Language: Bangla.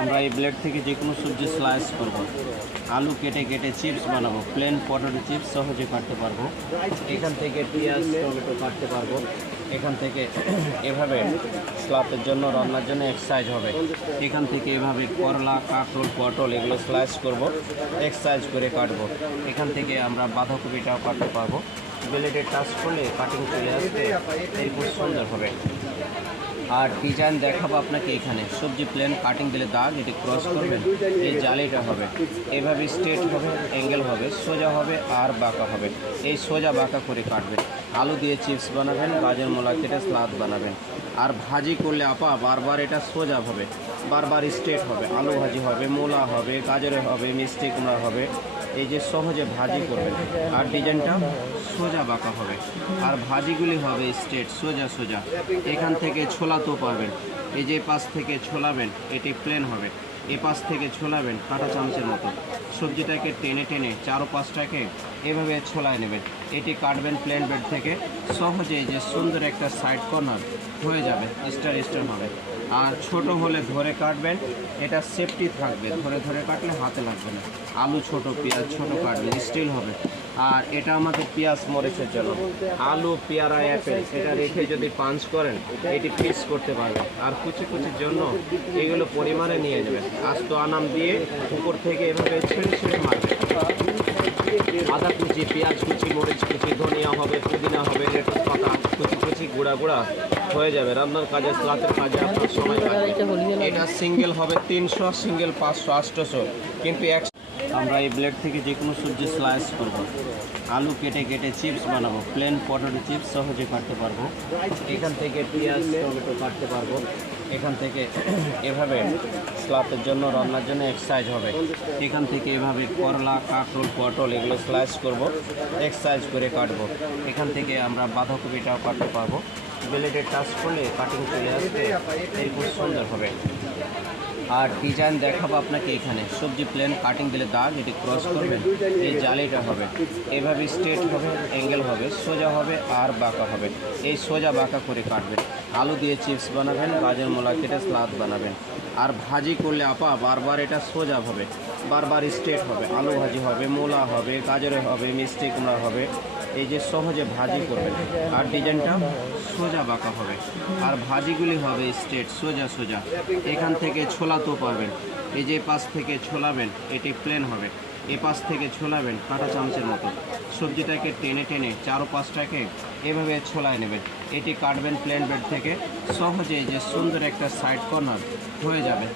আমরা এই ব্লেড থেকে যে কোনো সবজি স্লাইস করব। আলু কেটে কেটে চিপস বানাবো, প্লেন পটেটো চিপস সহজে কাটতে পারবো। এখান থেকে পেঁয়াজ টমেটো কাটতে পারবো। এখান থেকে এভাবে স্লাপের জন্য রান্নার জন্য এক্সারসাইজ হবে। এখান থেকে এভাবে করলা কাঁকরোল পটল এগুলো স্লাইস করব, এক্সারসাইজ করে কাটবো। এখান থেকে আমরা বাঁধাকপিটাও কাটতে পারবো। ব্লেডে টাচ করলে কাটিং চলে আসবে, এরকম সুন্দর হবে। আর ডিজাইন দেখাবো আপনাকে। এখানে সবজি প্লেন কাটিং দিলে দাগ এটি ক্রস করবেন, এই জালিটা হবে এভাবে স্ট্রেট হবে, অ্যাঙ্গেল হবে, সোজা হবে আর বাঁকা হবে। এই সোজা বাঁকা করে কাটবেন। আলু দিয়ে চিপস বানাবেন, গাজর মূলা কেটে সালাদ বানাবেন। আর ভাজি করলে আপা বারবার এটা সোজা হবে, বারবার স্ট্রেট হবে। আলু ভাজি হবে, মূলা হবে, গাজরে হবে, মিষ্টি কুমড়া হবে। এই যে সহজে ভাজি করবেন আর ডিজাইনটা সোজা বাঁকা হবে। আর ভাজিগুলি হবে স্ট্রেট সোজা সোজা। এখান থেকে ছোলাতেও পারবেন, এই যে পাশ থেকে ছোলাবেন এটি প্লেন হবে, এ পাশ থেকে ছোলাবেন কাঁটা চামচের মতো। সবজিটাকে টেনে টেনে চারো পাঁচটাকে এভাবে ছোলায় নেবেন। এটি কাটবেন প্লেন বেড থেকে সহজে, যে সুন্দর একটা সাইড কর্নার হয়ে যাবে, স্টার স্টার হবে। আর ছোট হলে ধরে কাটবেন, এটা সেফটি থাকবে, ধরে ধরে কাটলে হাতে লাগবে না। আলু ছোট, পেঁয়াজ ছোট কাটবেন, স্টিল হবে। আর এটা আমাদের পেঁয়াজ মরিচের জন্য। আলু পেয়ারা অ্যাপেল এটা রেখে যদি পাঞ্চ করেন এটি পিস করতে পারবেন। আর কুচি কুচির জন্য এগুলো পরিমাণে নিয়ে নেবেন। আস্ত আনাম দিয়ে উপর থেকে এভাবে ছেড়ে ছেড়ে মারবেন। আদা কুচি, পেঁয়াজ কুচি, মরিচ কুচি, ধনিয়া হবে, পুদিনা হবে, লেটুস পাতা কুচি কুচি গুঁড়া গুঁড়া হয়ে যাবে। রান্নার কাজে স্লাতের কাজে আপনার সময় লাগবে। এটা সিঙ্গেল হবে 300, সিঙ্গেল 500 800, কিন্তু আমরা এই ব্লেড থেকে যে কোনো সবজি স্লাইস করব। আলু কেটে কেটে চিপস বানাবো, প্লেন পটেটো চিপস সহজে কাটতে পারবো। এখান থেকে পেঁয়াজ টমেটো কাটতে পারবো। এখান থেকে এভাবে স্লাপের জন্য রান্নার জন্য এক্সারসাইজ হবে। এখান থেকে এভাবে করলা কাঁকরোল পটল এগুলো স্লাইস করব, এক্সারসাইজ করে কাটবো। এখান থেকে আমরা বাঁধাকপিটাও কাটতে পারবো। ব্লেডে টাচ করলে কাটিং চলে আসবে, এরকম সুন্দর হবে। আর ডিজাইন দেখাবো আপনাকে। এখানে সবজি প্লেন কাটিং দিলে দাগ এটি ক্রস করবেন, এই জালিটা হবে এভাবে স্ট্রেট হবে, অ্যাঙ্গেল হবে, সোজা হবে আর বাঁকা হবে। এই সোজা বাঁকা করে কাটবেন। আলু দিয়ে চিপস বানাবেন, গাজর মূলা কেটে সালাদ বানাবেন। আর ভাজি করলে আপা বারবার এটা সোজা হবে, বারবার স্ট্রেট হবে। আলু ভাজি হবে, মূলা হবে, গাজরে হবে, মিষ্টি কুমড়া হবে। এই যে সহজে ভাজি করবেন আর ডিজাইনটা সোজা বাঁকা হবে। আর ভাজিগুলি হবে স্ট্রেট সোজা সোজা। এখান থেকে ছোলাতেও পারবেন, এই যে পাশ থেকে ছোলাবেন এটি প্লেন হবে, এ পাশ থেকে ছোলাবেন কাঁটা চামচের মতো। সবজিটাকে টেনে টেনে চারো পাঁচটাকে এভাবে ছোলায় নেবেন। এটি কাটবেন প্লেন বেড থেকে সহজে, যে সুন্দর একটা সাইড কর্নার হয়ে যাবে।